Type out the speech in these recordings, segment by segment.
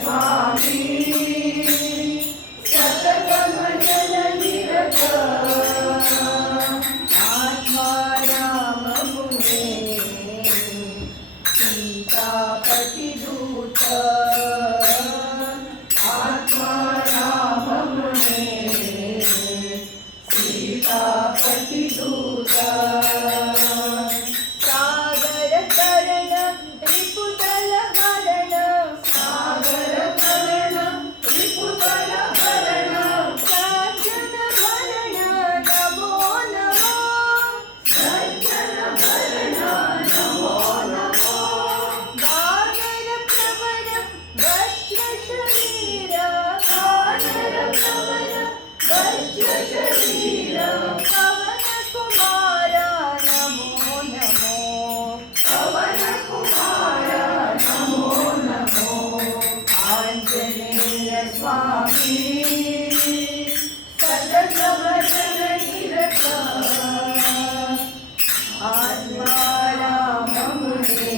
स्वामी सतत भजन निरत आत्मा राम मुने सीतापति दूत आत्मा राम मुने सीतापति दूत सागर कर्ण रिपुदल हरण सागर कर्ण रिपुदल हरण सज्जन भरण नमो नमो सज्जन भरण नमो नमो गागर प्रवर वज्र शरीर गागर प्रवर वज्र शरीर पवन कुमार नमो नमो पवन कुमार नमो नमो आंजनेय स्वामी सतत भजन निरत आत्मा राम मुने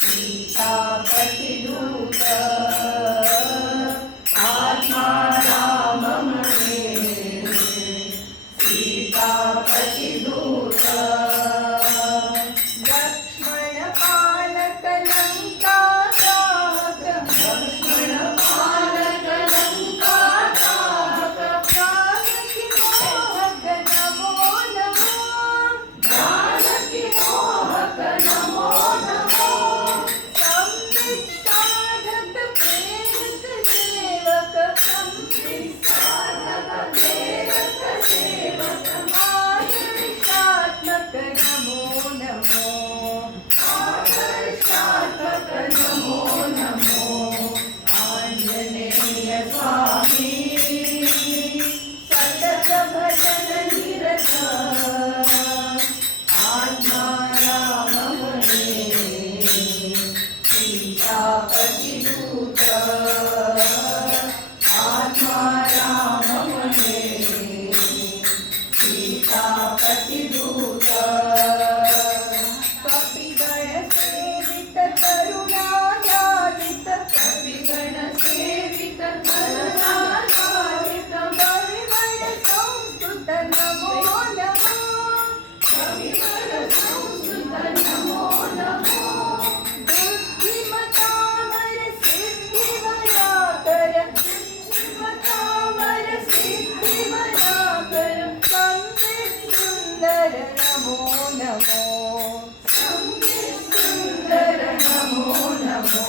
सीतापति दूत आत्मा राम मुने सीतापति दूत लक्ष्मण पालक लंका दाहक लक्ष्मण पालक लंका दाहक जानकी मोहक नमो नमो जानकी मोहक नमो नमो संवित साधक प्रेरक सेवक संवित साधक प्रेरक सेवक आदर्शात्मक नमो नमो आदर्शात्मक नमो नमो आंजनेय स्वामी सतत भजन निरत आत्मा राम मुने सीतापति दूत आत्मा राम मुने सीतापति दूत कपिगण सेवित करुणायादित कपिगण सेवित करुणायादित कविवर संस्तुत नमो नमो कविवर संस्तुत नमो नमो बुद्धिमतावर सिद्धिवराकर बुद्धिमतावर सिद्धिवराकर संवित सुंदर नमो नमो संवित सुंदर नमो नमो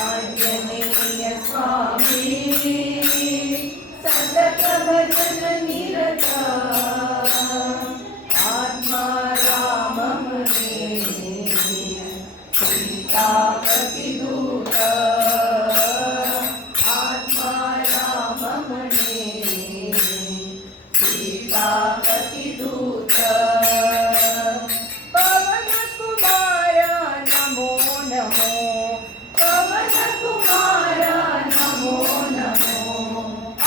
आंजनेय स्वामी सतत भजन निरत आत्मा राम मुने सीतापति दूत आत्मा राम मुने सीतापति दूत पवन कुमार नमो नमो पवन कुमार नमो नमो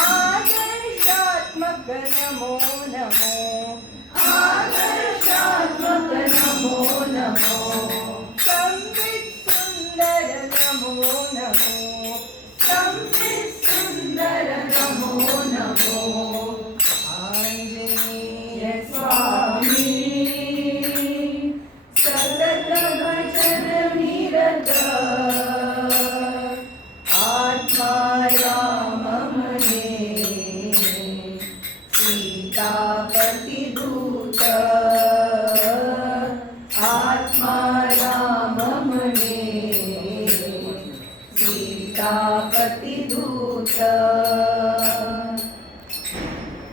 आदर्शात्मक नमो नमो आदर्शात्मक नमो नमो संवित सुंदर नमो नमो संवित सुंदर नमो नमो आंजनेय स्वामी सतत भजन निरत आत्मा राम मुने सीतापति दूत आत्मा